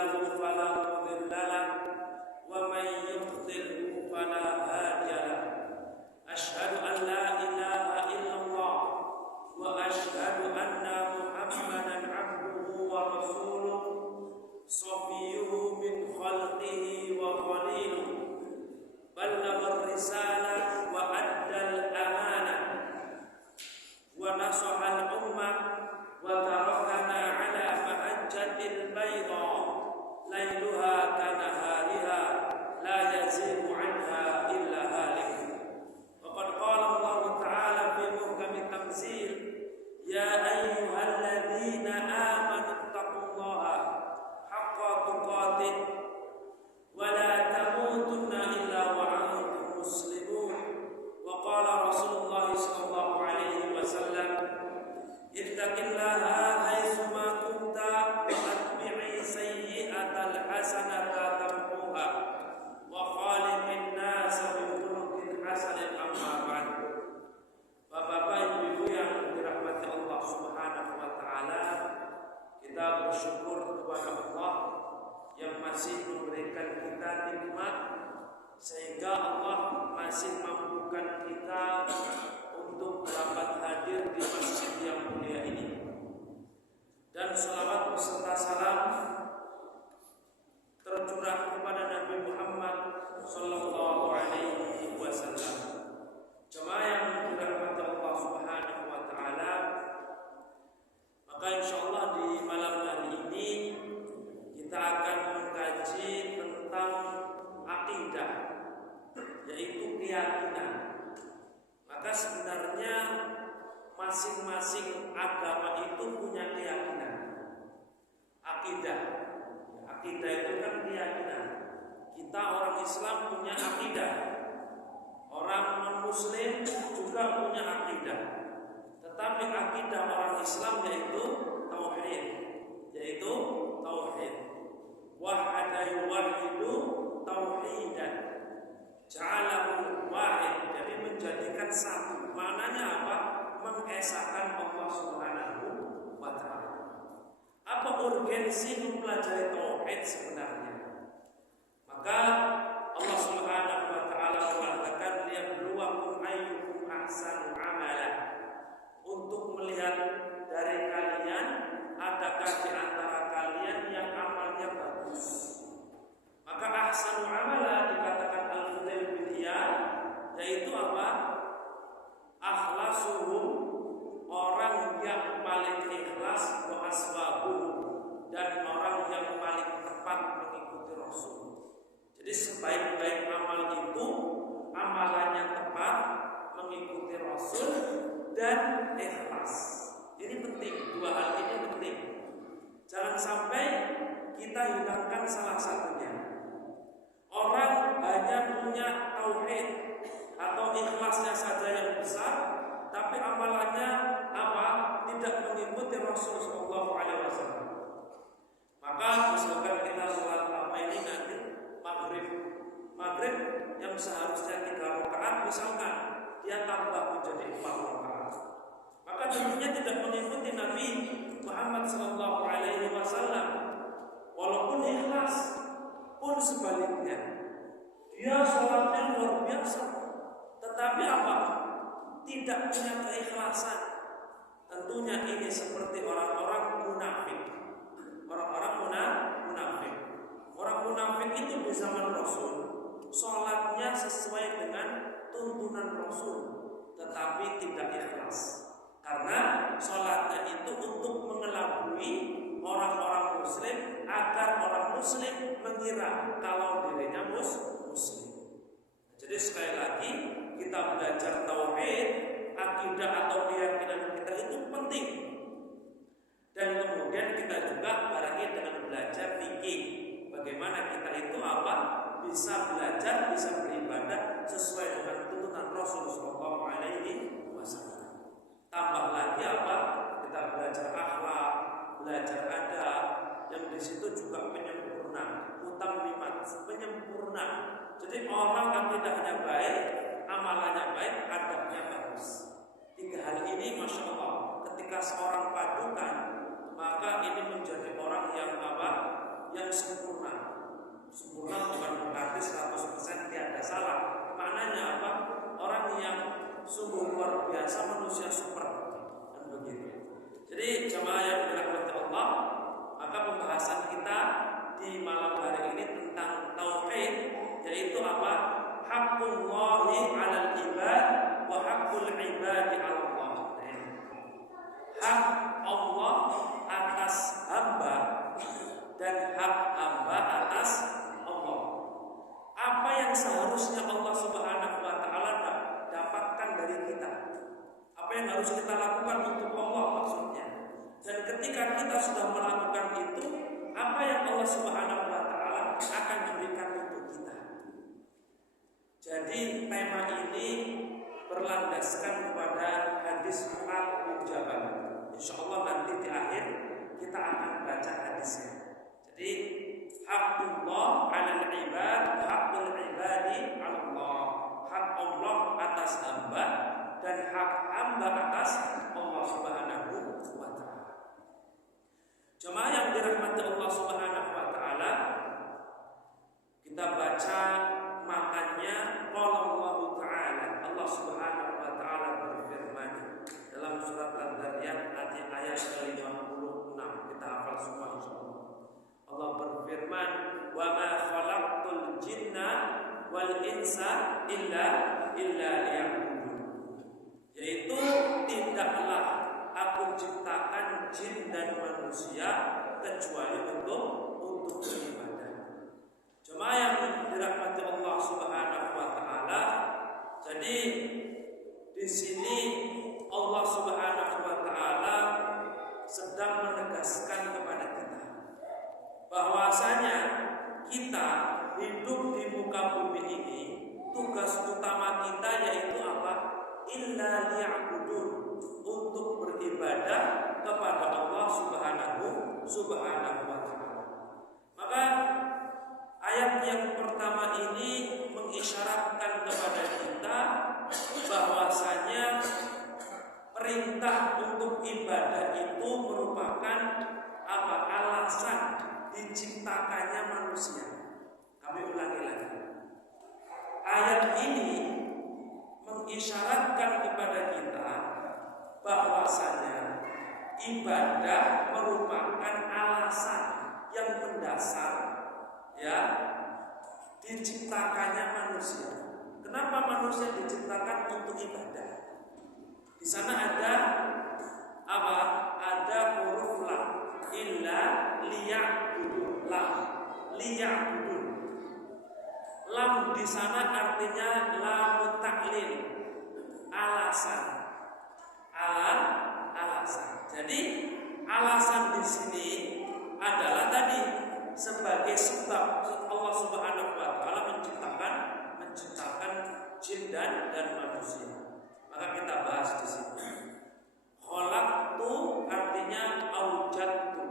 له فلا مضل له ومن يضلل فلا هادي له أشهد أن لا إله إلا الله وأشهد أن محمدا عبده ورسوله صفيه من خلقه وخليله بلغ الرسالة وأدى الأمانة ونصح الأمة وتركنا على محجة البيضاء ليلها كنهارها لا يزيغ عنها إلا هالك. وقد قال الله تعالى في محكم التنزيل يا أيها الذين آمنوا اتقوا الله حق تقاته ولا تموتن إلا وأنتم مسلمون. وقال رسول الله صلى الله عليه وسلم اتق الله حيثما كنت وأتبع سيئة الحسنة تمحوها وخالق الناس بخلق حسن. أما بعد. Bapak-bapak, ibu-ibu yang dirahmati Allah Subhanahu wa taala, kita bersyukur kepada Allah yang masih memberikan kita nikmat sehingga Allah masih mampukan kita untuk dapat hadir di masjid yang mulia ini. Dan salawat beserta salam tercurah kepada Nabi Muhammad sallallahu alaihi wasallam. Jemaah yang dirahmati Allah Subhanahu wa taala, maka insyaallah di malam hari ini kita akan mengkaji tentang akidah, yaitu keyakinan. Maka sebenarnya masing-masing agama itu punya keyakinan. Akidah itu kan keyakinan. Kita orang Islam punya akidah, orang non-Muslim juga punya akidah. Tetapi akidah orang Islam yaitu tauhid, wahada yuwahidu tauhidan, ja'alahu wahid, jadi menjadikan satu. Maknanya apa? Mengesahkan Allah Subhanahu wa ta'ala. Apa urgensi mempelajari tauhid sebenarnya? Maka Allah Subhanahu wa ta'ala mengatakan liyabluwakum ayyukum ahsanu amala, untuk melihat dari kalian adakah di antara kalian yang amalnya bagus. Maka ahsanu amala dikatakan al-Fudail bin Iyad, yaitu apa? Akhlasuhum, orang yang paling ikhlas, wa aswabu, dan orang yang paling tepat mengikuti Rasul. Jadi sebaik-baik amal itu amalannya tepat, mengikuti Rasul dan ikhlas. Ini penting, dua hal ini penting. Jangan sampai kita hilangkan salah satunya. Orang hanya punya tauhid atau ikhlasnya saja yang besar, tapi amalannya apa? Tidak mengikuti Rasul sallallahu alaihi wasallam. Maka misalkan kita sholat apa ini nanti maghrib yang seharusnya 3 rakaat, misalkan dia tambah menjadi 4 rakaat, maka tentunya tidak mengikuti Nabi Muhammad sallallahu alaihi wasallam. Walaupun ikhlas pun sebaliknya, dia sholatnya luar biasa, tetapi apa? Tidak punya keikhlasan. Tentunya ini seperti orang-orang munafik. Orang munafik itu di zaman Rasul, sholatnya sesuai dengan tuntunan Rasul, tetapi tidak ikhlas. Karena sholatnya itu untuk mengelabui orang-orang Muslim, agar orang Muslim mengira kalau dirinya Muslim. Jadi sekali lagi, kita belajar tauhid, akidah atau keyakinan kita itu penting. Dan kemudian kita juga barengi dengan belajar fikih. Bagaimana kita itu apa? Bisa belajar, bisa beribadah sesuai dengan tuntunan Rasul sallallahu alaihi wasallam. Tambah lagi apa? Kita belajar akhlak, belajar adab, yang di situ juga penyempurna, mutammimat, penyempurna. Jadi orang akidahnya baik, amalannya baik, adabnya bagus. 3 hal ini masya Allah, ketika seorang padukan, maka ini menjadi orang yang apa? yang sempurna. Sempurna bukan berarti 100% tiada salah. Maknanya apa? Orang yang sungguh luar biasa, manusia super, kan begitu. Jadi jemaah yang dirahmati Allah, maka pembahasan kita di malam hari ini tentang tauhid, yaitu apa? Haqqullahi 'alal ibad wa haqqul ibadi 'ala Allah. Hak Allah atas hamba dan hak hamba atas Allah. Apa yang seharusnya Allah Subhanahu wa taala dapatkan dari kita? Apa yang harus kita lakukan untuk Allah maksudnya? Dan ketika kita sudah melakukan itu, apa yang Allah Subhanahu wa taala akan berikan untuk kita? Jadi tema ini berlandaskan kepada hadis Mu'adz bin Jabal. Insyaallah nanti di akhir kita akan baca hadisnya. Jadi haqqullah 'alal ibad, haqqul ibadi 'ala Allah. Hak Allah atas hamba dan hak hamba atas Allah Subhanahu wa taala. Jemaah yang dirahmati Allah Subhanahu wa taala, kita baca makanya qala Allah taala, Allah Subhanahu wa taala berfirman dalam surat Al-Dzariyat ayat ke-56. Kita hafal semua insyaallah. Allah berfirman, "Wa ma khalaqtul jinna wal insa illa liya'budun." Yaitu tidaklah aku ciptakan jin dan manusia kecuali untuk beribadah. Jemaah yang dirahmati Allah Subhanahu wa taala, jadi di sini Allah Subhanahu wa taala sedang menegaskan kepada kita bahwasanya kita hidup di muka bumi ini, tugas utama kita yaitu apa? Illa liya'budun, untuk beribadah kepada Allah Subhanahu wa taala. Maka ayat yang pertama ini mengisyaratkan kepada kita bahwasanya perintah untuk ibadah itu merupakan apa? Alasan diciptakannya manusia. Kami ulangi lagi. Ayat ini mengisyaratkan kepada kita bahwasanya ibadah merupakan alasan yang mendasar ya diciptakannya manusia. Kenapa manusia diciptakan untuk ibadah? Di sana ada apa? Ada huruf lam, illa liya'budun. Liya'budun. Lam di sana artinya lam taklil, alasan. Alasan. Jadi alasan di sini adalah tadi sebagai sebab Allah Subhanahu wa taala menciptakan jin dan manusia. Maka kita bahas di sini. Khalaqtu artinya aujadtu.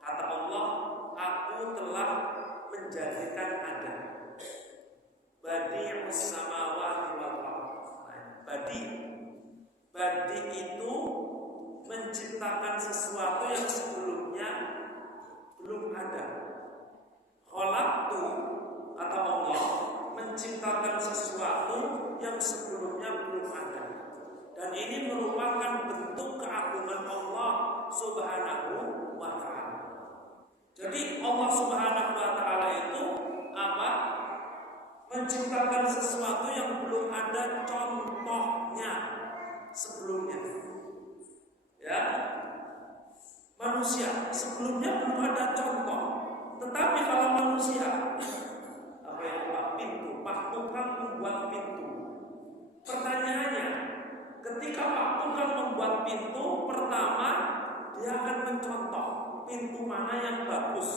Kata Allah, aku telah menjadikan ada. Badi'us samawati wal ardh. Badi itu menciptakan sesuatu yang sebelumnya belum ada. Khalaqtu kata Allah menciptakan sesuatu yang sebelumnya belum ada. Dan ini merupakan bentuk keagungan Allah Subhanahu wa taala. Jadi Allah Subhanahu wa taala itu apa? Menciptakan sesuatu yang belum ada contohnya sebelumnya. Ya. Manusia sebelumnya belum ada contoh. Tetapi kalau manusia apa yang pintu, Pak Tukang membuat pintu. Pertanyaannya, ketika Pak Tukang membuat pintu, pertama dia akan mencontoh pintu mana yang bagus,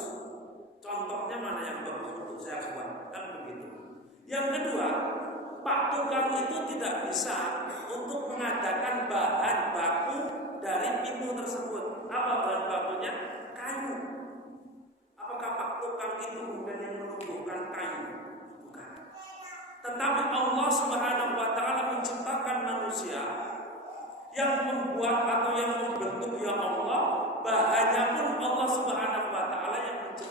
contohnya mana yang bagus untuk saya buat, kan begitu. Yang kedua, Pak Tukang itu tidak bisa untuk mengadakan bahan baku dari pintu tersebut. Apa bahan bakunya? Kayu. Apakah Pak Tukang itu kemudian yang menumbuhkan kayu? Bukan. Tetapi Allah Subhanahu wa taala menciptakan manusia yang membuat atau yang membentuk ya Allah, bahannya pun Allah Subhanahu wa taala yang menciptakan.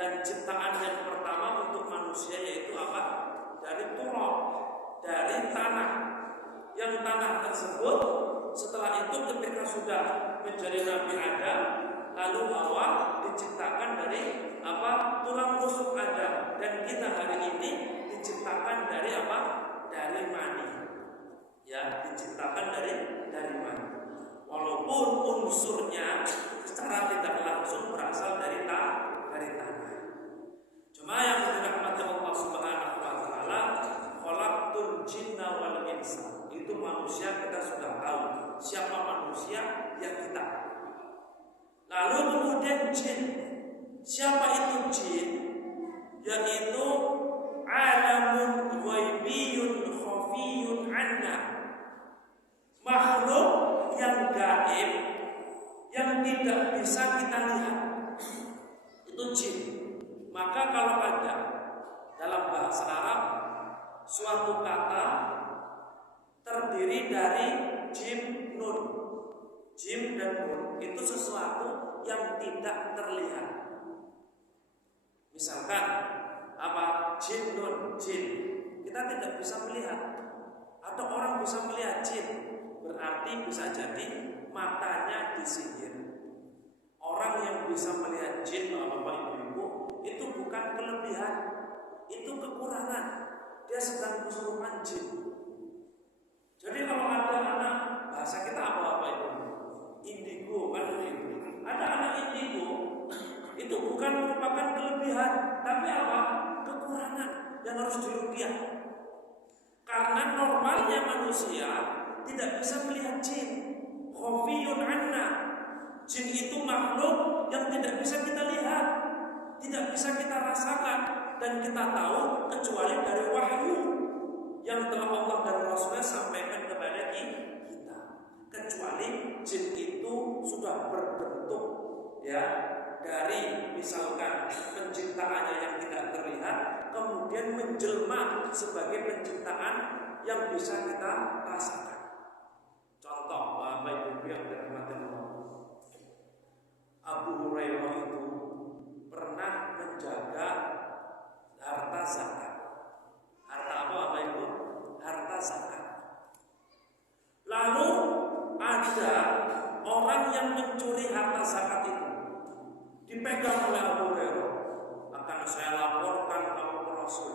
dan ciptaan yang pertama untuk manusia yaitu apa? Dari turab, dari tanah. Yang tanah tersebut setelah itu ketika sudah menjadi Nabi Adam, lalu Hawa diciptakan dari apa? Tulang rusuk Adam. Dan kita hari ini diciptakan dari apa? Dari mani. Ya, diciptakan dari mani. Walaupun unsurnya secara tidak langsung berasal dari tanah. Cuma yang dirahmati Allah Subhanahu wa taala, khalaqtul jinna wal insa. Itu manusia kita sudah tahu. Siapa manusia? Ya kita. Lalu kemudian jin. Siapa itu jin? Yaitu alamun ghaibiyun khafiyun anna. Makhluk yang gaib yang tidak bisa kita lihat. Itu jin. Maka kalau ada dalam bahasa Arab suatu kata terdiri dari jim nun. Jim dan nun itu sesuatu yang tidak terlihat. Misalkan apa? Jin nun, jin. Kita tidak bisa melihat. Atau orang bisa melihat jin, berarti bisa jadi matanya disihir. Orang yang bisa melihat jin, Bapak Ibu, itu bukan kelebihan, itu kekurangan. Dia sedang kesurupan jin. Jadi kalau ada anak, bahasa kita apa Bapak Ibu? Indigo kan itu. Ada anak indigo, itu bukan merupakan kelebihan, tapi apa? Kekurangan yang harus diruqyah. Karena normalnya manusia tidak bisa melihat jin. Khafiyun anna. Jin itu makhluk yang tidak bisa kita lihat, tidak bisa kita rasakan dan kita tahu kecuali dari wahyu yang telah Allah dan Rasulnya sampaikan kepada kita. Kecuali jin itu sudah berbentuk ya dari misalkan penciptaannya yang tidak terlihat, kemudian menjelma sebagai penciptaan yang bisa kita rasakan. Contoh, Bapak Ibu yang dirahmati Allah, Abu Hurairah itu pernah menjaga harta zakat. Harta apa Bapak Ibu? Harta zakat. Lalu ada orang yang mencuri harta zakat itu, dipegang oleh Abu Hurairah. Akan saya laporkan kamu ke Rasul.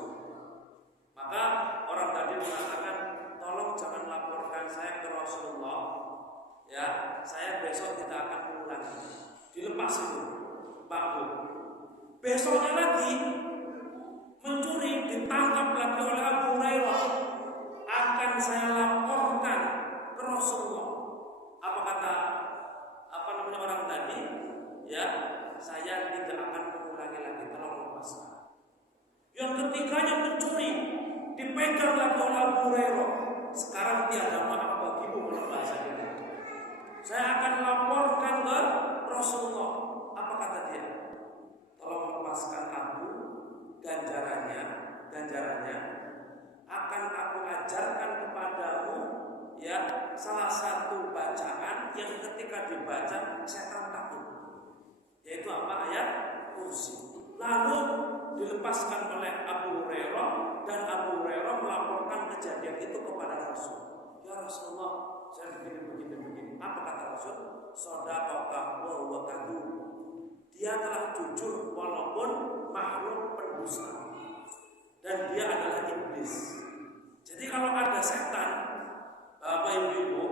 Maka orang tadi mengatakan, tolong jangan laporkan saya ke Rasulullah. Ya, saya besok tidak akan mengulangi. Dilepas itu, Pak Bu. Besoknya lagi mencuri, ditangkap lagi oleh Abu Hurairah. Akan saya laporkan ke Rasulullah. Apa kata orang tadi? Ya, saya tidak akan mengulangi lagi. Tolong lepaskan. Yang ketiganya mencuri, dipegang lagi oleh Abu Hurairah. Sekarang tiada maaf bagimu melepaskan ini. Saya akan laporkan ke Rasulullah. Apa kata dia? Tolong lepaskan aku. Ganjarannya akan aku ajarkan kepadamu ya salah satu bacaan yang ketika dibaca setan takut. Yaitu apa? Ayat kursi. Lalu dilepaskan oleh Abu Hurairah dan Abu Hurairah melaporkan kejadian itu kepada Rasul. Ya Rasulullah, saya begini. Apa kata Rasul? Shadaqaka wa huwa kadhub. Dia telah jujur walaupun makhluk pendusta. Dan dia adalah iblis. Jadi kalau ada setan, Bapak Ibu,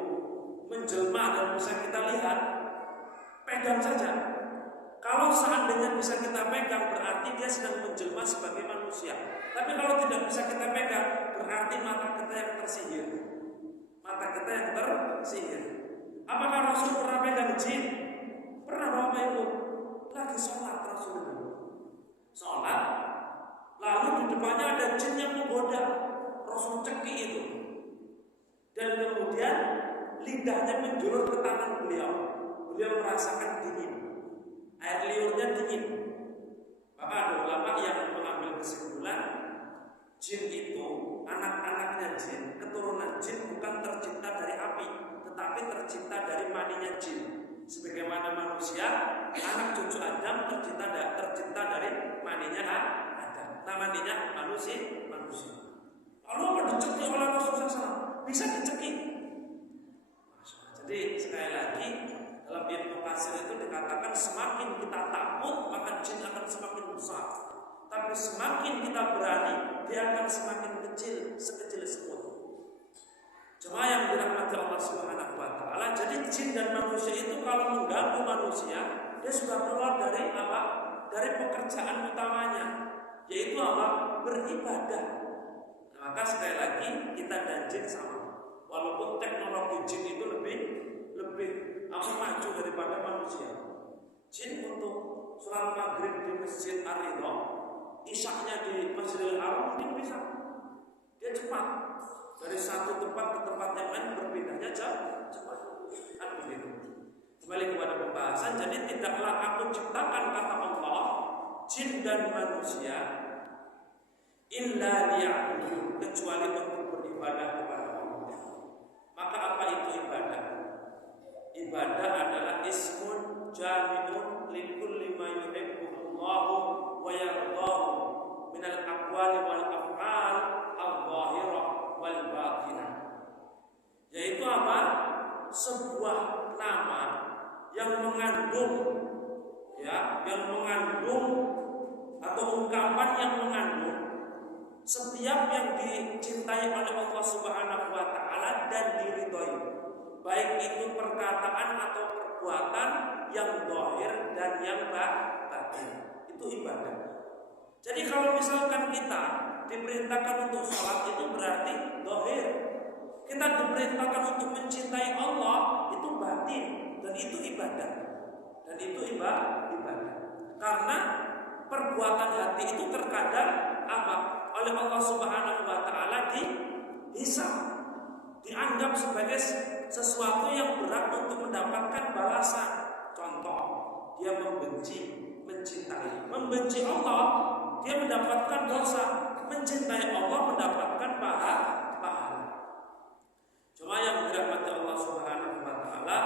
menjelma dan bisa kita lihat, pegang saja. Kalau seandainya bisa kita pegang, berarti dia sedang menjelma sebagai manusia. Tapi kalau tidak bisa kita pegang, berarti mata kita yang tersihir. Mata kita yang tersihir. Apakah Rasul pernah pegang jin? Pernah Bapak Ibu? Lagi sholat Rasulullah. Sholat, lalu di depannya ada jin yang menggoda. Rasul cekik itu. Dan kemudian lidahnya menjulur ke tangan beliau. Beliau merasakan dingin. Air liurnya dingin. Maka ada ulama yang mengambil kesimpulan, jin itu, anak-anaknya jin, keturunan jin bukan tercipta dari api, tetapi tercipta dari maninya jin. Sebagaimana manusia, anak cucu Adam tercipta dari namanya Adam, namanya manusia. Lalu apa dicekik oleh Rasulullah SAW? Bisa dicekik. Jadi sekali lagi dalam Ibnu Katsir itu dikatakan semakin kita takut maka jin akan semakin besar. Tapi semakin kita berani dia akan semakin kecil, sekecil semut. Jemaah yang dirahmati Allah Subhanahu wa taala, jadi jin dan manusia itu kalau mengganggu manusia, dia sudah keluar dari apa? Dari pekerjaan utamanya, yaitu apa? Beribadah. Nah, maka sekali lagi kita dan jin sama. Walaupun teknologi jin itu lebih maju daripada manusia. Jin untuk sholat maghrib di Masjid Ar-Ridha, isyaknya di Masjidil Haram mungkin bisa. Dia cepat. Dari satu tempat ke tempat yang lain berpindahnya cepat. Kan begitu. Kembali kepada pembahasan, jadi tidaklah aku ciptakan kata Allah jin dan manusia illa liya'budun, kecuali untuk beribadah kepada Allah. Maka apa itu ibadah? Ibadah adalah ismun jami'un likulli ma yuhibbuhullahu wa yardahu minal aqwali wal af'al al-zahirah wal batinah. Yaitu apa? Sebuah nama yang mengandung atau ungkapan yang mengandung setiap yang dicintai oleh Allah Subhanahu wa taala dan diridhoi, baik itu perkataan atau perbuatan yang zahir dan yang batin. Itu ibadah. Jadi kalau misalkan kita diperintahkan untuk sholat, itu berarti zahir. Kita diperintahkan untuk mencintai Allah, itu batin, dan itu ibadah. Dan itu ibadah. Karena perbuatan hati itu terkadang apa? Oleh Allah Subhanahu wa taala dihisab, dianggap sebagai sesuatu yang berat untuk mendapatkan balasan. Contoh, dia mencintai. Membenci Allah, dia mendapatkan dosa. Mencintai Allah mendapatkan pahala. Cuma yang dirahmati Allah Subhanahu wa taala,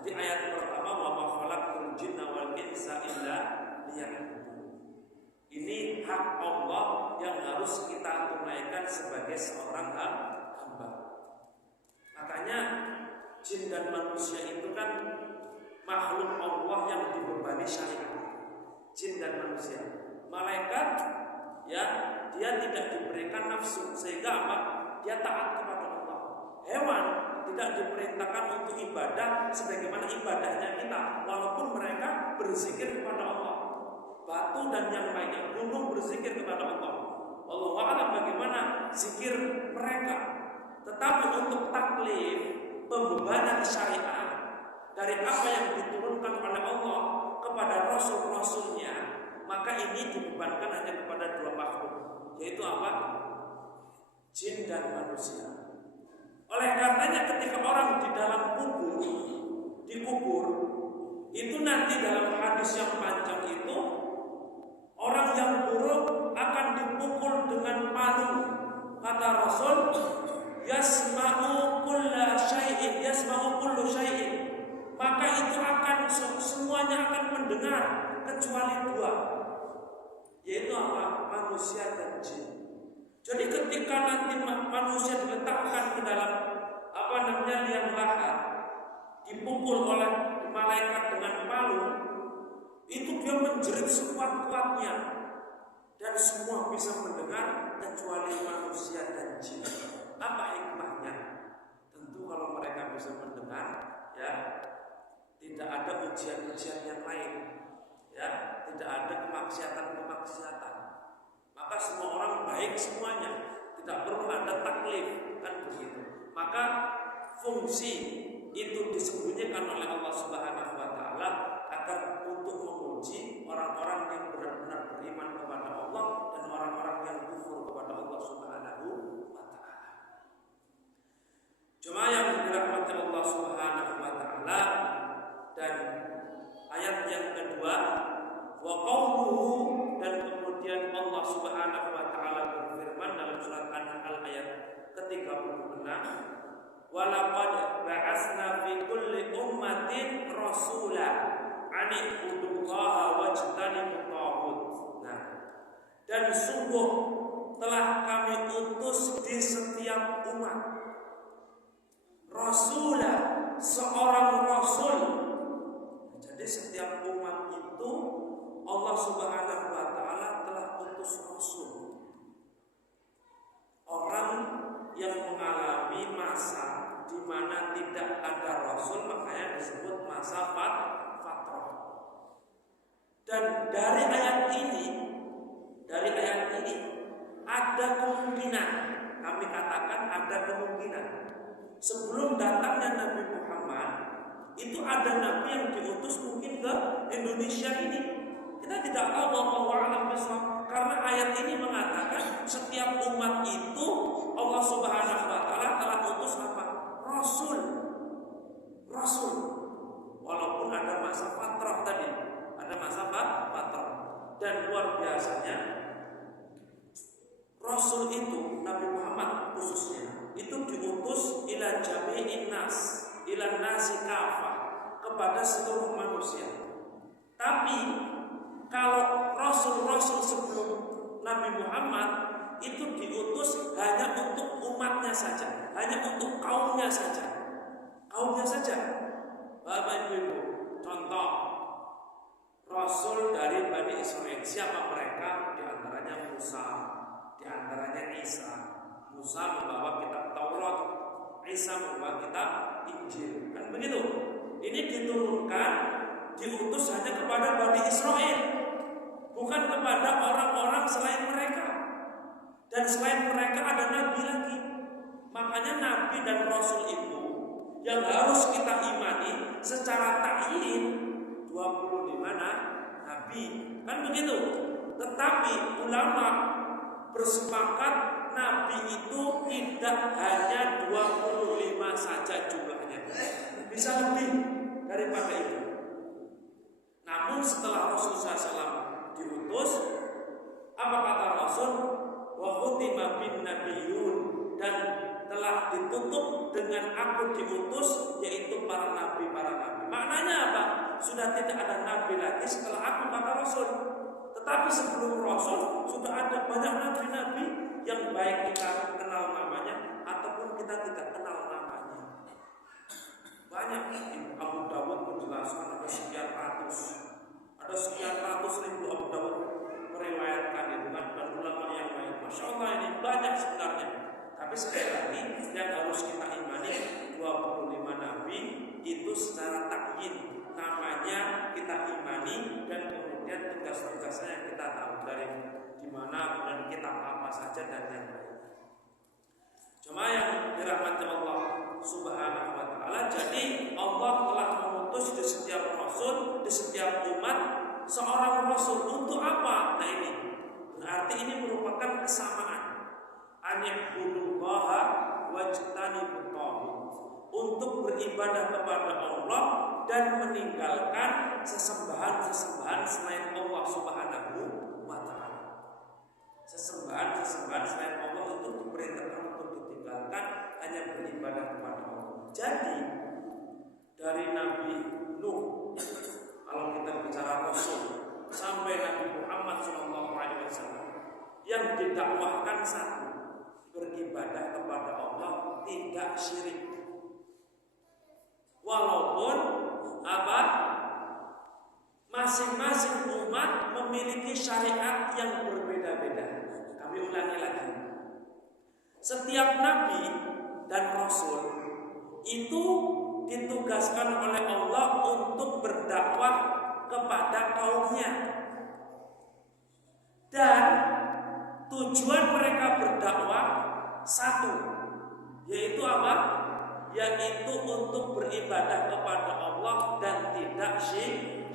jadi ayat pertama wa ma khalaqtul jinna wal insa illa liya'budun. Ini hak Allah yang harus kita tunaikan sebagai seorang hamba. Makanya jin dan manusia itu kan makhluk Allah yang dibebani syariat. Jin dan manusia. Malaikat ya, dia tidak diberikan nafsu sehingga apa? Dia taat kepada Allah. Hewan tidak diperintahkan untuk ibadah sebagaimana ibadahnya kita, walaupun mereka berzikir kepada Allah. Batu dan yang lainnya, gunung berzikir kepada Allah. Wallahu a'lam bagaimana zikir mereka. Tetapi untuk taklif, pembebanan syariat dari apa yang diturunkan oleh Allah kepada Rasul-Rasulnya, maka ini dibebankan hanya kepada dua makhluk, yaitu apa? Jin dan manusia. Oleh karenanya ketika orang di dalam dikubur, itu nanti dalam hadis yang panjang itu, orang yang buruk akan dipukul dengan palu. Kata Rasul, yasma'u kullu syai'in. Maka itu akan semuanya akan mendengar kecuali dua, yaitu apa? Manusia dan jin. Jadi ketika nanti manusia diletakkan ke dalam liang lahat, dipukul oleh malaikat dengan palu, itu dia menjerit sekuat-kuatnya dan semua bisa mendengar kecuali manusia dan jin. Apa hikmahnya? Tentu kalau mereka bisa mendengar, ya tidak ada ujian-ujian yang lain, ya tidak ada kemaksiatan. Maka semua orang baik semuanya, tidak perlu ada taklif, kan begitu. Maka fungsi itu disembunyikan oleh Allah Subhanahu wa taala agar untuk menguji orang-orang yang benar-benar beriman kepada Allah dan orang-orang yang kufur kepada Allah Subhanahu wa taala. Cuma yang dirahmati Allah Subhanahu wa taala, dan ayat yang kedua wa qauluhu, dan kemudian Allah Subhanahu wa taala berfirman dalam surat An-Nahl ayat ke-36, walaqad ba'atsna fi kulli ummatin rasula an ibudullaha wajtanibut taghut. Nah, dan sungguh telah kami utus di setiap umat rasulah, seorang rasul. Jadi setiap umat itu Allah Subhanahu wa taala telah utus rasul. Orang yang mengalami masa di mana tidak ada rasul makanya disebut masa fatrah. Dan dari ayat ini ada kemungkinan, kami katakan ada kemungkinan sebelum datangnya Nabi Muhammad itu ada nabi yang diutus mungkin ke Indonesia ini. Kita tidak tahu, wallahu a'lam bishawab, karena ayat ini mengatakan setiap umat itu Allah Subhanahu wa taala telah utus apa? Rasul. Walaupun ada masa fatrah tadi, ada masa fatrah. Dan luar biasanya Rasul itu, Nabi Muhammad khususnya, itu diutus ila jami'in nas, ila nasi kafah, kepada seluruh manusia. Tapi kalau rasul-rasul sebelum Nabi Muhammad itu diutus hanya untuk umatnya saja, hanya untuk kaumnya saja. Bapak Ibu, contoh rasul dari Bani Israel, siapa mereka? Di antaranya Musa, di antaranya Isa. Musa membawa kitab Taurat, Isa membawa kitab Injil. Kan begitu? Ini diturunkan, diutus hanya kepada Bani Israel, bukan kepada orang-orang selain mereka. Dan selain mereka ada nabi lagi. Makanya nabi dan rasul itu yang harus kita imani secara ta'yin 25 nabi. Kan begitu? Tetapi ulama bersepakat nabi itu tidak hanya 25 saja jumlahnya, bisa lebih daripada itu. Namun setelah Rasulullah SAW diutus, apa kata Rasul? Wa khutima bin nabiyyun, dan telah ditutup dengan aku diutus, yaitu para nabi. Maknanya apa? Sudah tidak ada nabi lagi setelah aku, kata Rasul. Tetapi sebelum Rasul sudah ada banyak nabi-nabi yang baik kita kenal namanya ataupun kita tidak kenal namanya. Banyak. Abu Dawud menjelaskan ada sekian ratus ribu Abu Dawud meriwayatkan itu kan, dan ulama yang lain. Masya Allah, ini banyak sebenarnya. Tapi sekali lagi yang harus kita imani 25 nabi itu secara takyin, namanya kita imani, dan kemudian tugas-tugasnya yang kita tahu dari di mana dan kitab apa saja dan yang lain. Cuma yang dirahmati Allah Subhanahu wa taala, jadi Allah telah mengutus di setiap rasul, di setiap umat seorang rasul. Untuk apa? Nah ini berarti ini merupakan kesamaan. Ani'budullaha wajtanibut taghut, untuk beribadah kepada Allah dan meninggalkan sesembahan-sesembahan selain Allah Subhanahu wa taala. Sesembahan selain Allah itu diperintahkan untuk ditinggalkan, hanya beribadah kepada Allah. Jadi dari Nabi Nuh, kalau kita bicara Rasul, sampai Nabi Muhammad SAW, yang didakwahkan satu, beribadah kepada Allah, tidak syirik. Walaupun apa? Masing-masing umat memiliki syariat yang berbeda-beda. Kami ulangi lagi. Setiap nabi dan rasul itu ditugaskan oleh Allah untuk berdakwah kepada kaumnya. Dan tujuan mereka berdakwah satu, yaitu apa? Yaitu untuk beribadah kepada Allah dan tidak syirik.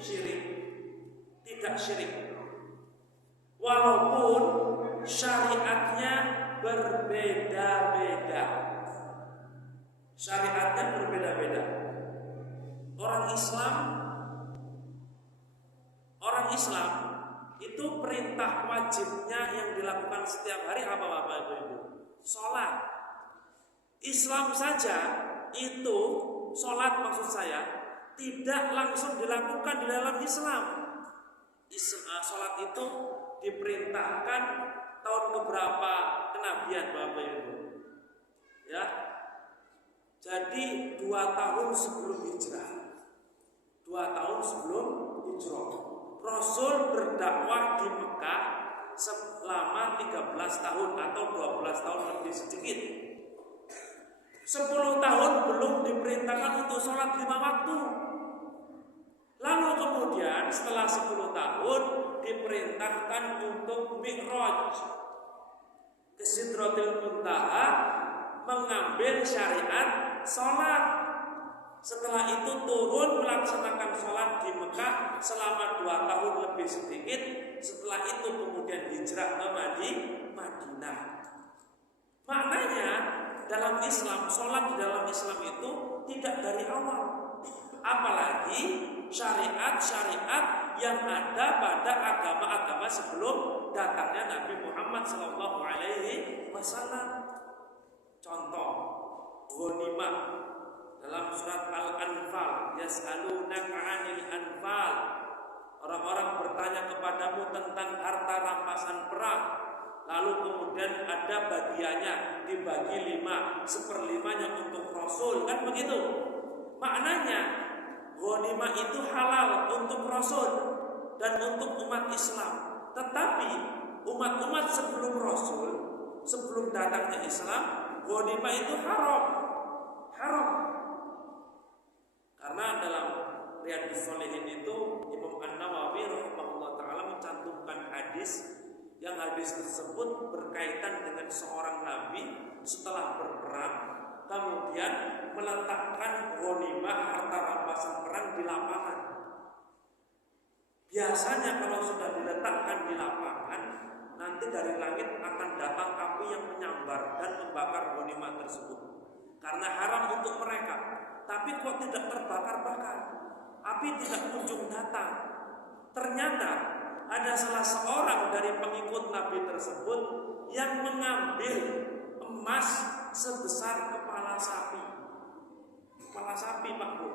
Tidak syirik. Walaupun syariatnya berbeda-beda. Syariatnya berbeda-beda. Orang Islam itu perintah wajibnya yang dilakukan setiap hari apa Bapak Ibu? Sholat. Islam saja itu, sholat maksud saya, tidak langsung dilakukan di dalam Islam. Sholat itu diperintahkan tahun keberapa kenabian Bapak Ibu? Ya. Jadi 2 tahun sebelum hijrah. 2 tahun sebelum hijrah. Rasul berdakwah di Mekah selama 13 tahun atau 12 tahun lebih sedikit. 10 tahun belum diperintahkan untuk sholat 5 waktu. Lalu kemudian setelah 10 tahun diperintahkan untuk mi'raj ke Sidratil Muntaha, mengambil syariat sholat. Setelah itu turun melaksanakan sholat di Mekah selama 2 tahun lebih sedikit. Setelah itu kemudian hijrah ke Madinah. Maknanya dalam Islam, sholat di dalam Islam itu tidak dari awal. Apalagi syariat-syariat yang ada pada agama-agama sebelum datangnya Nabi Muhammad SAW. Contoh, ghanimah dalam surat Al-Anfal, yas'alunaka 'anil anfal. Orang-orang bertanya kepadamu tentang harta rampasan perang. Lalu kemudian ada bagiannya, dibagi 5, 1/5-nya untuk Rasul, kan begitu? Maknanya ghanimah itu halal untuk Rasul dan untuk umat Islam. Tetapi umat-umat sebelum Rasul, sebelum datangnya Islam, ghanimah itu haram. Karena dalam Riyadhus Shalihin itu Imam An-Nawawi rahimahullah taala mencantumkan hadis yang hadis tersebut berkaitan dengan seorang nabi setelah berperang kemudian meletakkan ghanimah harta rampasan perang di lapangan. Biasanya kalau sudah diletakkan di lapangan, nanti dari langit akan datang api yang menyambar dan membakar ghanimah tersebut. Karena haram untuk mereka. Tapi kok tidak terbakar-bakar? Api tidak kunjung datang. Ternyata ada salah seorang dari pengikut Nabi tersebut yang mengambil emas sebesar kepala sapi. Kepala sapi, Pak Bu.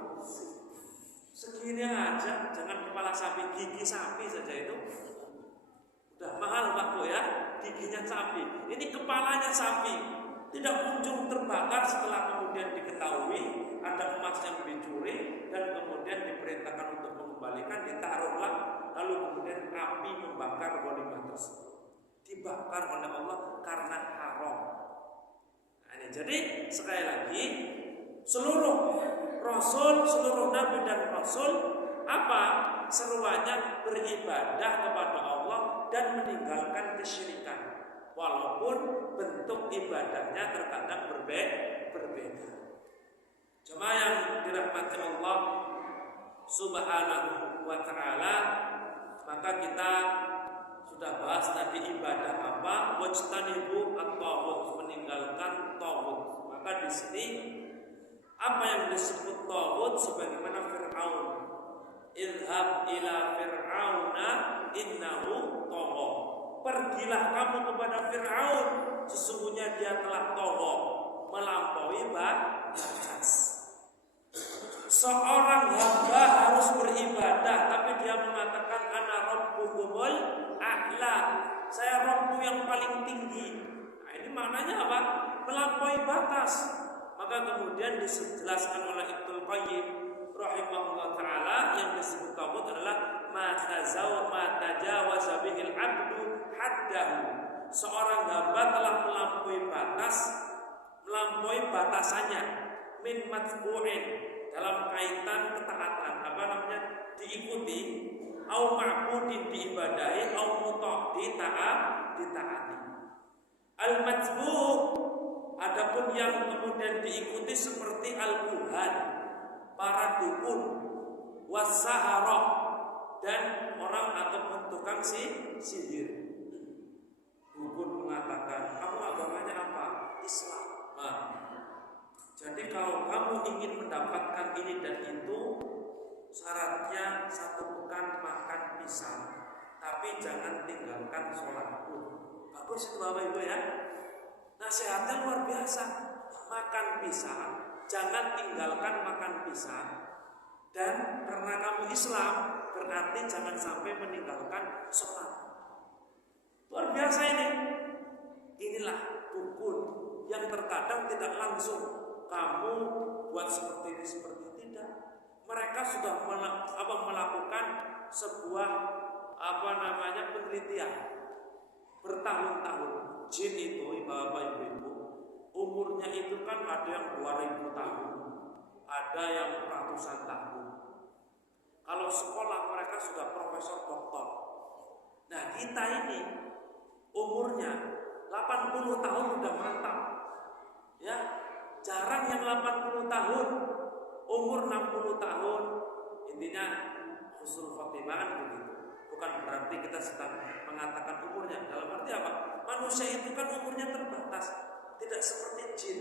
Segini aja, jangan kepala sapi, gigi sapi saja itu. Udah mahal Pak Bu ya, giginya sapi. Ini kepalanya sapi. Tidak kunjung terbakar. Setelah kemudian diketahui ada emas yang dicuri dan kemudian diperintahkan untuk mengembalikan, ditaruhlah, lalu kemudian api membakar ghanimah tersebut. Dibakar oleh Allah karena haram. Nah, ini jadi sekali lagi seluruh Rasul, seluruh Nabi dan Rasul apa seruannya? Beribadah kepada Allah dan meninggalkan kesyirikan. Walaupun bentuk ibadahnya terkadang berbeda. Cuma yang dirahmati Allah Subhanahu wa ta'ala, maka kita sudah bahas tadi ibadah apa, wajtanibu at-taghut, meninggalkan taghut. Maka di sini apa yang disebut taghut sebagaimana Fir'aun. Idhab ila fir'auna innahu tagha. Pergilah kamu kepada Fir'aun, sesungguhnya dia telah tagha, melampaui batas. Seorang hamba harus beribadah, tapi dia mengatakan ana rabbukumul a'la, saya Rabbmu yang paling tinggi. Nah, ini maknanya apa? Melampaui batas. Maka kemudian dijelaskan oleh Ibnu Qayyim rahimahullah taala, yang disebut taghut adalah ma tajawaza bihil 'abdu haddahu. Seorang hamba telah melampaui batasannya min matbu'in, dalam kaitan ketaatan, diikuti, au ma'budin diibadahi, au muta' ditaati. Al-matbu' adapun yang kemudian diikuti seperti al-kuhan, para dukun, was-saharah, dan orang ataupun tukang sihir. Dukun mengatakan, kamu agamanya apa? Islam. Nah, jadi kalau kamu ingin mendapatkan ini dan itu, syaratnya 1 pekan makan pisang, tapi jangan tinggalkan sholat pun. Bagus itu Bapak Ibu ya. Nasihatnya luar biasa. Makan pisang, jangan tinggalkan makan pisang. Dan karena kamu Islam, berarti jangan sampai meninggalkan sholat. luar biasa ini. Inilah dukun yang terkadang tidak langsung kamu buat seperti ini seperti tidak. Mereka sudah melakukan sebuah penelitian bertahun-tahun. Jin itu bapak ibu, umurnya itu kan ada yang 2000 tahun, ada yang ratusan tahun. Kalau sekolah mereka sudah profesor doktor. Nah kita ini umurnya 80 tahun udah mantap. Ya, jarang yang 80 tahun, umur 60 tahun. Intinya husnul khotimah kan begitu. Bukan berarti kita sedang mengatakan umurnya. Dalam arti apa? Manusia itu kan umurnya terbatas. Tidak seperti jin.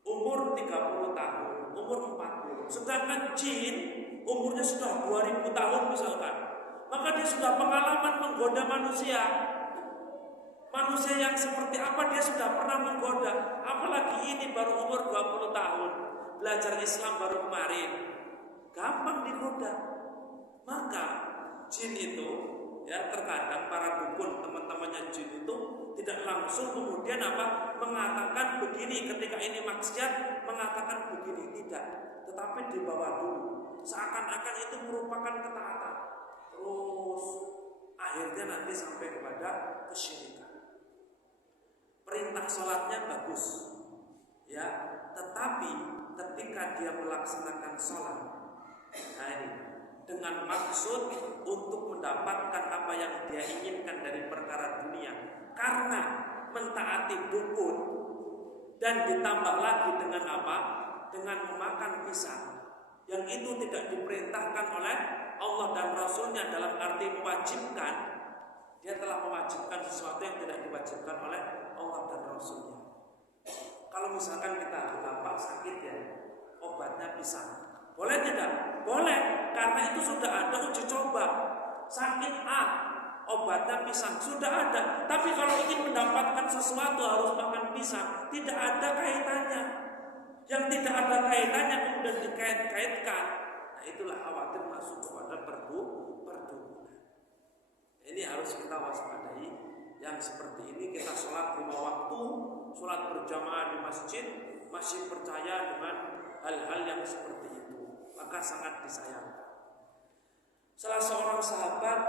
Umur 30 tahun, umur 40. Sedangkan jin umurnya sudah 2000 tahun misalkan. Maka dia sudah pengalaman menggoda manusia. Manusia yang seperti apa dia sudah pernah menggoda. Apalagi ini baru umur 20 tahun, belajar Islam baru kemarin, gampang digoda. Maka jin itu ya terkadang para dukun teman-temannya jin itu tidak langsung kemudian mengatakan begini ketika ini maksiat, mengatakan begini, tidak. Tetapi dibawa dulu, seakan-akan itu merupakan ketaatan. Terus akhirnya nanti sampai kepada kesyirikan. Perintah sholatnya bagus, ya. Tetapi ketika dia melaksanakan sholat, nah ini dengan maksud untuk mendapatkan apa yang dia inginkan dari perkara dunia, karena mentaati dukun dan ditambah lagi dengan apa? Dengan memakan pisang, yang itu tidak diperintahkan oleh Allah dan Rasulnya dalam arti mewajibkan. Dia telah mewajibkan sesuatu yang tidak diwajibkan oleh Allah dan Rasulnya. Kalau misalkan kita bapak sakit ya, obatnya pisang, boleh tidak? Boleh, karena itu sudah ada uji coba. Sakit A, obatnya pisang, sudah ada. Tapi kalau ingin mendapatkan sesuatu harus makan pisang, tidak ada kaitannya. Yang tidak ada kaitannya kemudian dikait-kaitkan. Nah itulah khawatir masuk kepada perdukunan. Ini harus kita waspadai. Yang seperti ini kita sholat 5 waktu, sholat berjamaah di masjid, masih percaya dengan hal-hal yang seperti itu, maka sangat disayangkan. Salah seorang sahabat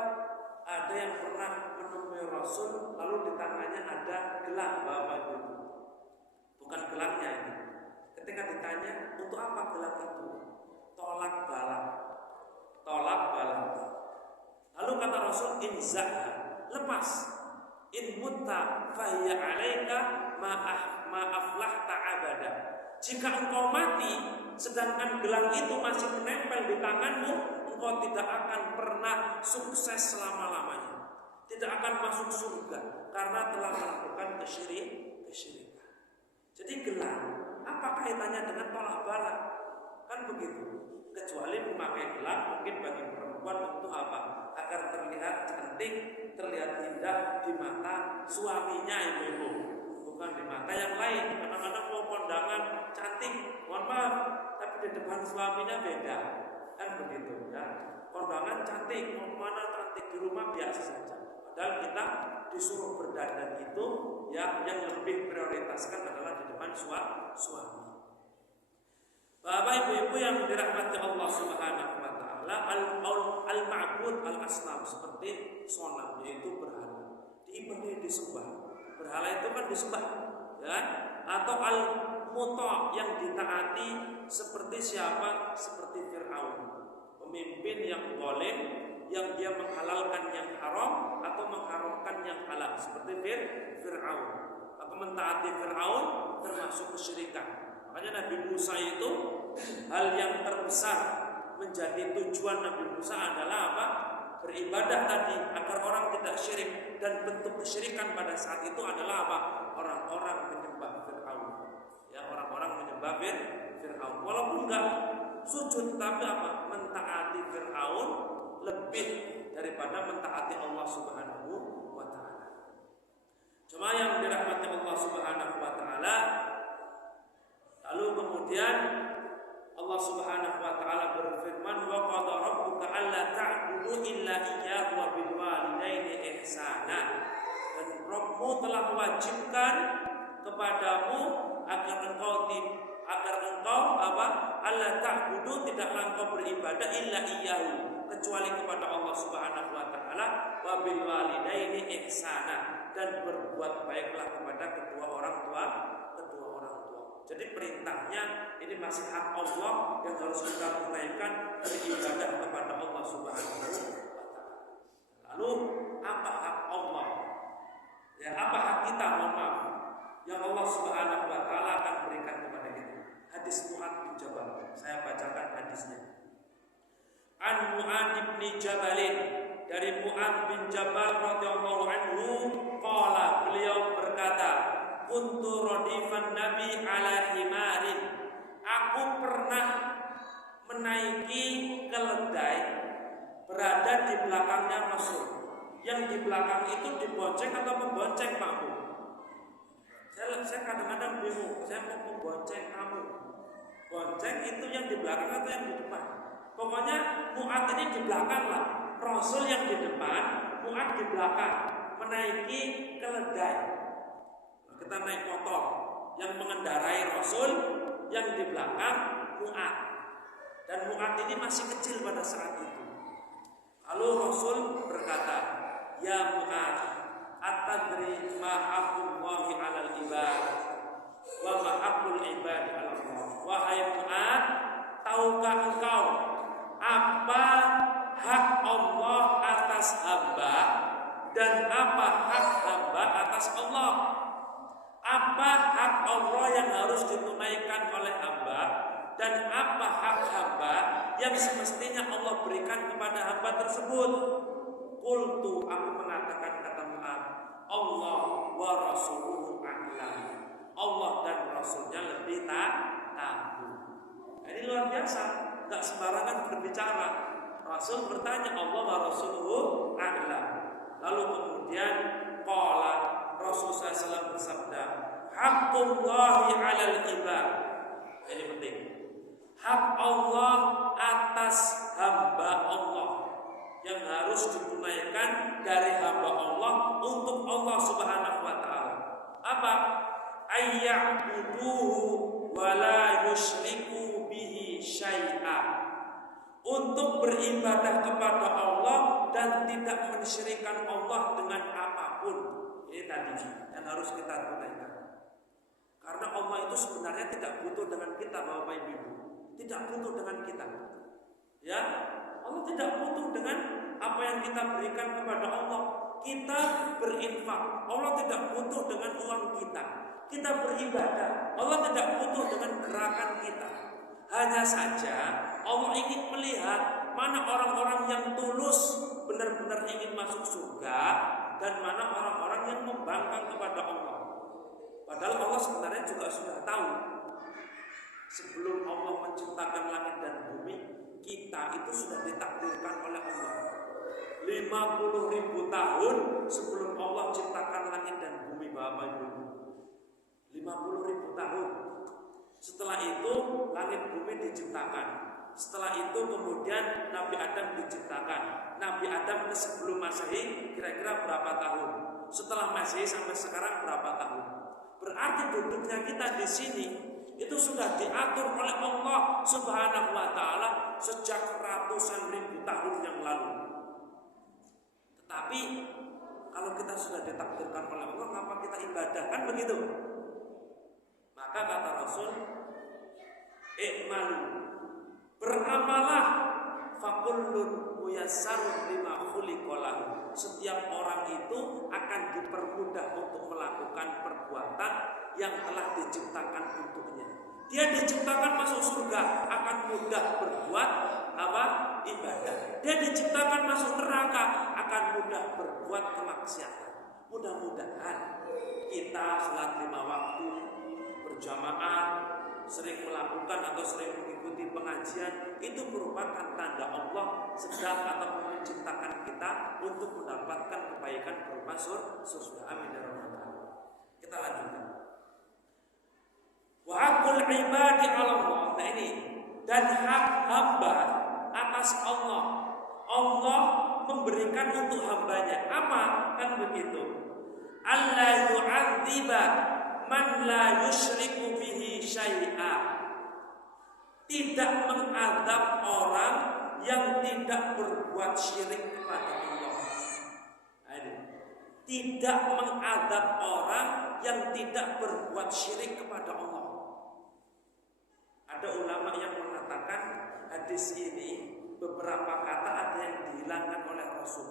ada yang pernah menemui Rasul, lalu di tangannya ada gelang bapak ibu. Bukan gelangnya ini. Ketika ditanya untuk apa gelang itu, tolak balak. Lalu kata Rasul, inza'ha, lepas. In mutta fahiya alaika ma'aflahta abada. Jika engkau mati sedangkan gelang itu masih menempel di tanganmu, engkau tidak akan pernah sukses selama-lamanya. Tidak akan masuk surga karena telah melakukan kesyirikan. Jadi gelang apa kaitannya dengan tolak balak? Kan begitu. Kecuali memakai gelang mungkin bagi perempuan untuk apa? Agar terlihat cantik, terlihat indah di mata suaminya ibu-ibu, bukan di mata yang lain. Kadang-kadang mau kondangan cantik, mohon maaf, tapi di depan suaminya beda, kan begitu ya. Kondangan cantik, mau kemana cantik, di rumah biasa saja. Padahal kita disuruh berdandan itu ya, yang lebih prioritaskan adalah di depan suami. Bapak ibu-ibu yang dirahmati Allah Subhanahu wa taala, al-ma'bud al-asnam seperti sonam, yaitu berhala. Diibadahi, disembah. Berhala itu kan disembah, ya. Atau al-muta yang ditaati seperti siapa? Seperti Fir'aun. Pemimpin yang zalim yang dia menghalalkan yang haram atau mengharamkan yang halal seperti Fir'aun. Atau mentaati Fir'aun termasuk kesyirikan. Makanya Nabi Musa itu hal yang terbesar menjadi tujuan Nabi Musa adalah apa? Beribadah tadi agar orang tidak syirik, dan bentuk kesyirikan pada saat itu adalah apa? Orang-orang menyembah Fir'aun. Ya, orang-orang menyembah Fir'aun. Walaupun enggak sujud, tapi apa? Mentaati Fir'aun lebih daripada mentaati Allah Subhanahu wa taala. Cuma yang dirahmati Allah Subhanahu wa taala, lalu kemudian Allah Subhanahu wa taala berfirman, wa qada rabbuka alla ta'budu illa iyyahu wa bil walidaini ihsana. Rabbmu telah mewajibkan kepadamu agar engkau Allah ta'budu, tidaklah engkau beribadah illa iyyahu, kecuali kepada Allah Subhanahu wa taala, wa bil walidaini ihsana, dan berbuat baiklah kepada kedua orang tua. Jadi perintahnya ini masih hak Allah yang harus kita tunaikan, beribadah kepada Allah Subhanahu wa taala. Lalu apa hak Allah? Ya, apa hak kita, mohon maaf, yang Allah Subhanahu wa taala akan berikan kepada kita? Hadis Mu'adz bin Jabal. Saya bacakan hadisnya. An Mu'adz bin Jabal, dari Mu'adz bin Jabal radhiyallahu anhu, qala, beliau berkata, kuntu radifan nabi ala himarin, aku pernah menaiki keledai berada di belakangnya Rasul. Yang di belakang itu dibonceng atau membonceng Pak Bu? Saya kadang-kadang bingung, saya mau membonceng kamu. Bonceng itu yang di belakang atau yang di depan? Pokoknya Mu'adz ini di belakang lah. Rasul yang di depan, Mu'adz di belakang, menaiki keledai. Kita naik motor, yang mengendarai Rasul, yang di belakang Mu'adz. Dan Mu'adz ini masih kecil pada saat itu. Lalu Rasul berkata, ya Mu'adz, atadri ma haqqullahi 'alal ibad wa ma haqqul ibadi 'ala Allah. Wahai Mu'adz, tahukah engkau apa hak Allah atas hamba dan apa hak hamba atas Allah? Apa hak Allah yang harus ditunaikan oleh hamba dan apa hak hamba yang semestinya Allah berikan kepada hamba tersebut? Qultu, aku mengatakan, kata Mu'adz, Allah wa rasuluhu a'lam. Allah dan Rasulnya lebih tahu. Ini luar biasa, gak sembarangan berbicara. Rasul bertanya, Allah wa rasuluhu a'lam. Lalu kemudian qala, Rasulullah SAW bersabda, haqqullahi 'alal ibad. Ini penting. Hak Allah atas hamba Allah yang harus ditunaikan dari hamba Allah untuk Allah Subhanahu wa taala. Apa? Ayya'buduhu wa la yusyriku bihi syai'a. Untuk beribadah kepada Allah dan tidak mensyirikkan Allah dengan apapun. Ini tadi yang harus kita tunaikan. Karena Allah itu sebenarnya tidak butuh dengan kita, Bapak Ibu. Tidak butuh dengan kita. Ya, Allah tidak butuh dengan apa yang kita berikan kepada Allah. Kita berinfak, Allah tidak butuh dengan uang kita. Kita beribadah, Allah tidak butuh dengan gerakan kita. Hanya saja Allah ingin melihat mana orang-orang yang tulus, benar-benar ingin masuk surga, dan mana orang-orang yang membangkang kepada Allah. Padahal Allah sebenarnya juga sudah tahu. Sebelum Allah menciptakan langit dan bumi, kita itu sudah ditakdirkan oleh Allah. 50.000 tahun sebelum Allah ciptakan langit dan bumi, Bapak Ibu. 50.000 tahun. Setelah itu langit bumi diciptakan. Setelah itu kemudian Nabi Adam diciptakan. Nabi Adam ke sebelum Masehi kira-kira berapa tahun? Setelah Masehi sampai sekarang berapa tahun? Berarti duduknya kita di sini itu sudah diatur oleh Allah Subhanahu wa taala sejak ratusan ribu tahun yang lalu. Tetapi kalau kita sudah ditakdirkan oleh Allah, kenapa kita ibadah? Kan begitu. Maka kata Rasul, i'malu, beramalah, fakullun muyassarun lima khuliqa lahu. Setiap orang itu akan dipermudah untuk melakukan perbuatan yang telah diciptakan untuknya. Dia diciptakan masuk surga, akan mudah berbuat apa? Ibadah. Dia diciptakan masuk neraka, akan mudah berbuat kemaksiatan. Mudah-mudahan kita sholat 5 waktu berjamaah, sering melakukan atau sering mengikuti pengajian, itu merupakan tanda Allah sedang atau menciptakan kita untuk mendapatkan kebaikan berupa surga. Amin ya rabbal alamin. Kita lanjutkan. Wa haqqul ibadi 'ala Allah. Nah ini, dan hak hamba atas Allah. Allah memberikan untuk hambanya apa? Kan begitu. alla yu'adziba man la yusyriku bihi syai'a. Tidak mengadab orang yang tidak berbuat syirik kepada Allah. Tidak mengadab orang yang tidak berbuat syirik kepada Allah. Ada ulama yang mengatakan hadis ini beberapa kata ada yang dihilangkan oleh Rasul.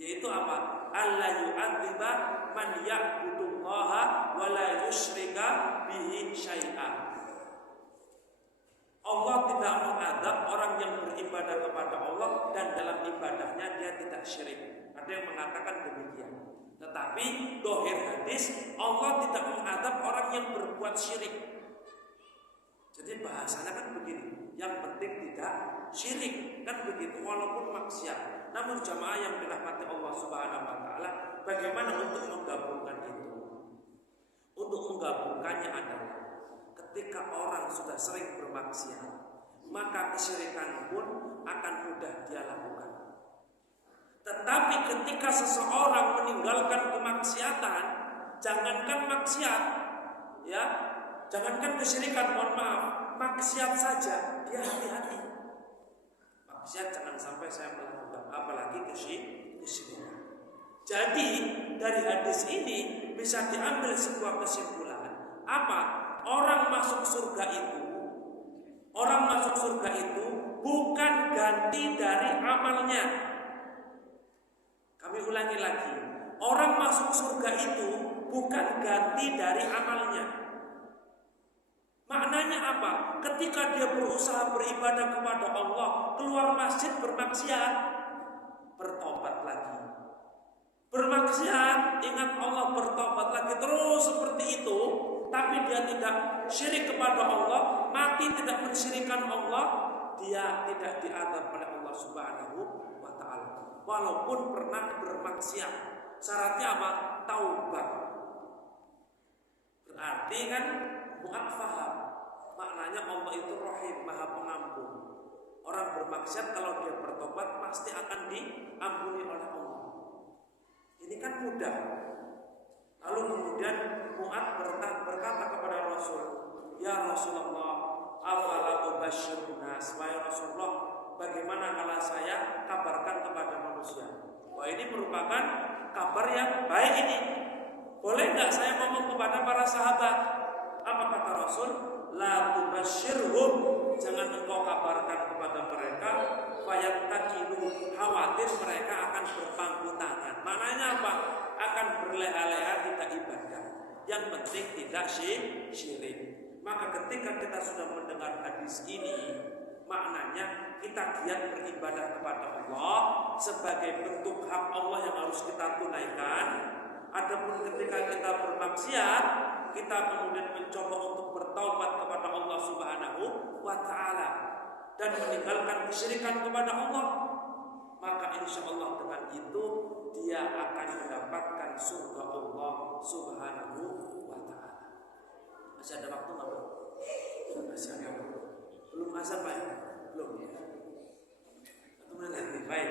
Yaitu apa? Alla yu'adziba man ya'budullaha wa la yusyrika bihi syai'a. Allah tidak mengadab orang yang beribadah kepada Allah dan dalam ibadahnya dia tidak syirik. Ada yang mengatakan demikian. Tetapi dohir hadis, Allah tidak mengadab orang yang berbuat syirik. Jadi bahasanya kan begini, yang penting tidak syirik, kan begitu, walaupun maksiat. Namun jamaah yang dirahmati Allah Subhanahu wa taala, bagaimana untuk menggabungkan itu? Untuk menggabungkannya adalah ketika orang sudah sering bermaksiat, maka kesyirikan pun akan mudah dia lakukan. Tetapi ketika seseorang meninggalkan kemaksiatan, jangankan maksiat, ya, jangankan kesyirikan, mohon maaf, maksiat saja dia hati-hati. Maksiat jangan sampai saya melakukan, apalagi kesyirikan. Jadi dari hadis ini bisa diambil sebuah kesimpulan. Apa? Orang masuk surga itu bukan ganti dari amalnya. Kami ulangi lagi. Orang masuk surga itu bukan ganti dari amalnya. Maknanya apa? Ketika dia berusaha beribadah kepada Allah, keluar masjid bermaksiat, bertobat lagi. Bermaksiat, ingat Allah, bertobat lagi, terus seperti itu. Tapi dia tidak syirik kepada Allah, mati tidak mensyirikkan Allah, dia tidak diadab oleh Allah Subhanahu wa ta'ala. Walaupun pernah bermaksiat. Syaratnya apa? Taubat. Berarti kan mu'ad faham. Maknanya Allah itu Rahim, Maha Pengampun. Orang bermaksiat kalau dia bertobat pasti akan diampuni oleh Allah. Ini kan mudah. Lalu kemudian Mu'ad berkata kepada Rasul, ya Rasulullah, afala ubasyirun nas, wahai Rasulullah, bagaimana kalau saya kabarkan kepada manusia? Wah, ini merupakan kabar yang baik ini. Boleh nggak saya ngomong kepada para sahabat? Apa kata Rasul? La tubasyirhum, jangan engkau kabarkan kepada mereka, fayattakilu, khawatir mereka akan berpangku tangan. Maknanya apa? Akan berleha-leha tidak ibadah. Yang penting tidak syirik. Maka ketika kita sudah mendengar hadis ini, maknanya kita giat beribadah kepada Allah sebagai bentuk hak Allah yang harus kita tunaikan. Adapun ketika kita bermaksiat, kita kemudian mencoba untuk bertaubat kepada Allah Subhanahu wa ta'ala dan meninggalkan kesyirikan kepada Allah, maka insya Allah dengan itu dia akan mendapatkan surga Allah Subhanahu wa ta'ala. Masih ada waktu nggak? Masih ada waktu. Belum azan Pak? Belum ya? Atau nanti? Baik.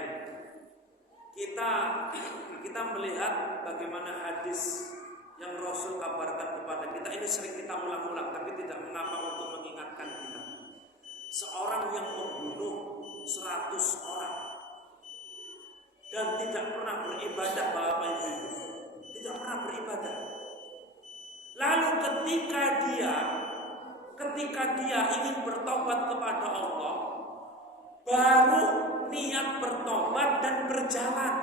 Kita melihat bagaimana hadis yang Rasul kabarkan kepada kita. Ini sering kita ulang-ulang, tapi tidak mengapa untuk mengingatkan kita. Seorang yang membunuh 100 orang dan tidak pernah beribadah, Bapak Ibu, tidak pernah beribadah. Lalu ketika dia ingin bertobat kepada Allah, baru niat bertobat dan berjalan.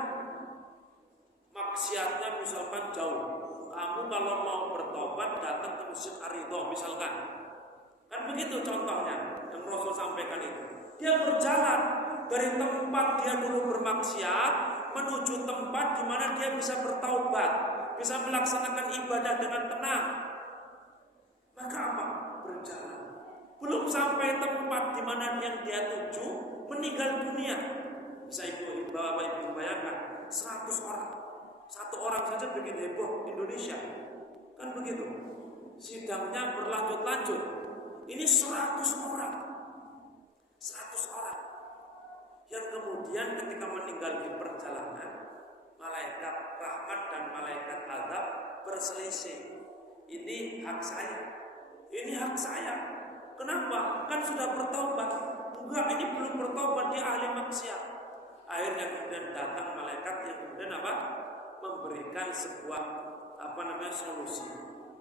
Maksiatnya misalkan jauh. Kamu kalau mau bertobat datang ke Masjid Ar-Ridho misalkan. Kan begitu contohnya yang Rasul sampaikan itu. Dia berjalan dari tempat dia dulu bermaksiat menuju tempat di mana dia bisa bertaubat, bisa melaksanakan ibadah dengan tenang. Maka apa? Berjalan. Belum sampai tempat di mana yang dia tuju, meninggal dunia. Bisa Bapak Ibu bayangkan 100 orang. Satu orang saja bikin heboh Indonesia. Kan begitu. Sidangnya berlanjut-lanjut. Ini 100 orang. 100 orang. Yang kemudian ketika meninggal di perjalanan, malaikat rahmat dan malaikat azab berselisih. Ini hak saya, ini hak saya. Kenapa? Kan sudah bertobat. Enggak, ini belum bertobat, dia ahli maksiat. Akhirnya kemudian datang malaikat yang kemudian apa? Memberikan sebuah solusi,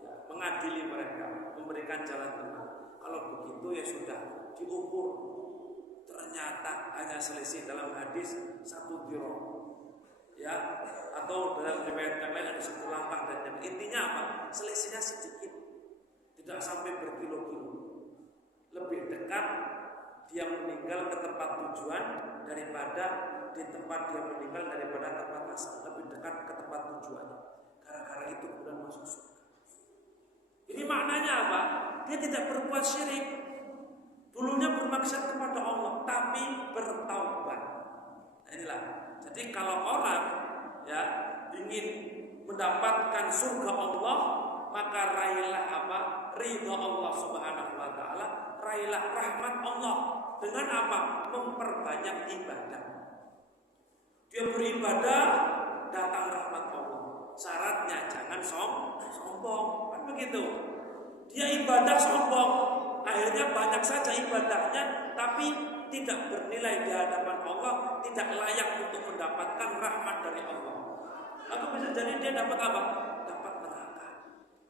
ya, mengadili mereka, memberikan jalan tengah. Kalau begitu ya sudah diukur. Ternyata hanya selisih dalam hadis 1 dirham, ya, atau dalam riwayat yang lain ada 1 langkah dan jam. Intinya apa? Selisihnya sedikit, tidak sampai berkilo-kilo. Lebih dekat dia meninggal ke tempat tujuan daripada di tempat dia meninggal daripada tempat asal. Lebih dekat ke tempat tujuannya. Gara-gara itu kemudian masuk surga. Ini maknanya apa? Dia tidak berbuat syirik. Dulunya bermaksud kepada Allah, tapi bertaubat. Nah inilah. Jadi kalau orang ya ingin mendapatkan surga Allah, maka raihlah apa? Ridha Allah Subhanahu wa taala, raihlah rahmat Allah dengan apa? Memperbanyak ibadah. Dia beribadah, datang rahmat Allah. Syaratnya jangan sombong, kan begitu. Dia ibadah sombong, akhirnya banyak saja ibadahnya, tapi tidak bernilai di hadapan Allah, tidak layak untuk mendapatkan rahmat dari Allah. Maka bisa jadi dia dapat apa? Dapat neraka.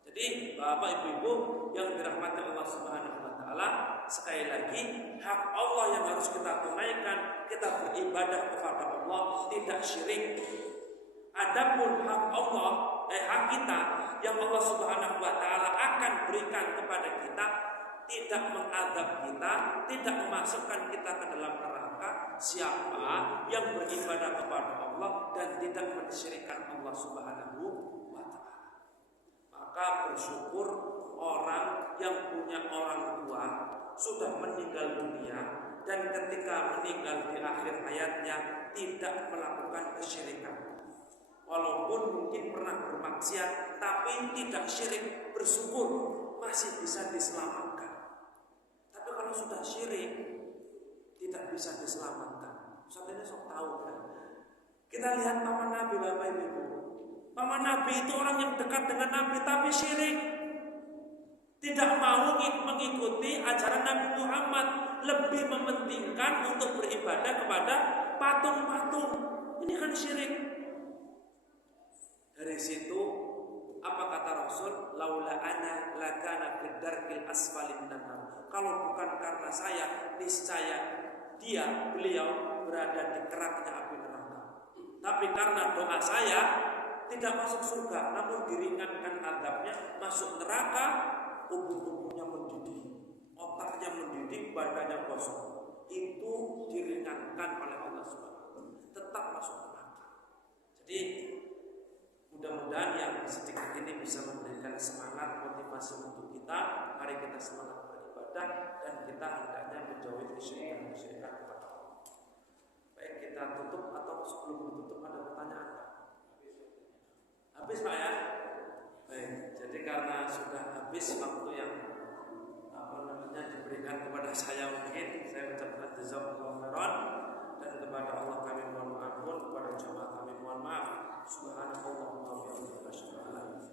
Jadi Bapak Ibu yang dirahmati Allah Subhanahu wa taala, sekali lagi hak Allah yang harus kita tunaikan, kita beribadah kepada Allah, tidak syirik. Adapun hak Allah, hak kita yang Allah Subhanahu wa taala akan berikan kepada kita, tidak mengadab kita, tidak memasukkan kita ke dalam neraka. Siapa yang beribadah kepada Allah dan tidak mensyirikkan Allah Subhanahu wa taala. Maka bersyukur orang yang punya orang tua sudah meninggal dunia dan ketika meninggal di akhir hayatnya tidak melakukan kesyirikan. Walaupun mungkin pernah bermaksiat tapi tidak syirik, bersyukur masih bisa diselamatkan. Tapi kalau sudah syirik tidak bisa diselamatkan. Sampai ini sok tahu kan. Kita lihat paman Nabi, Bapak Ibu. Paman Nabi itu orang yang dekat dengan Nabi tapi syirik. Tidak mau mengikuti ajaran Nabi Muhammad, lebih mementingkan untuk beribadah kepada patung-patung. Ini kan syirik. Dari situ apa kata Rasul? Laula ana lakana fid darkil asfalin nar. Kalau bukan karena saya, niscaya beliau berada di keraknya api neraka. Tapi karena doa saya tidak masuk surga, namun diringankan azabnya, masuk neraka, tubuhnya mendidih, otaknya mendidih, badannya kosong. Itu diringankan oleh Allah Subhanahu. Tetap masuk neraka. Jadi mudah-mudahan yang sedikit ini bisa memberikan semangat, motivasi untuk kita. Mari kita semangat beribadah dan kita hendaknya menjauhi kesyirikan kepada Allah. Baik, kita tutup atau sebelum tutup ada pertanyaan? Habis Pak ya? Baik, jadi karena sudah habis waktu yang diberikan kepada saya, mungkin saya ucapkan jazakallahu khairan, dan kepada Allah kami mohon ampun, kepada jemaah kami mohon maaf. Subhanallah wa bihamdihi.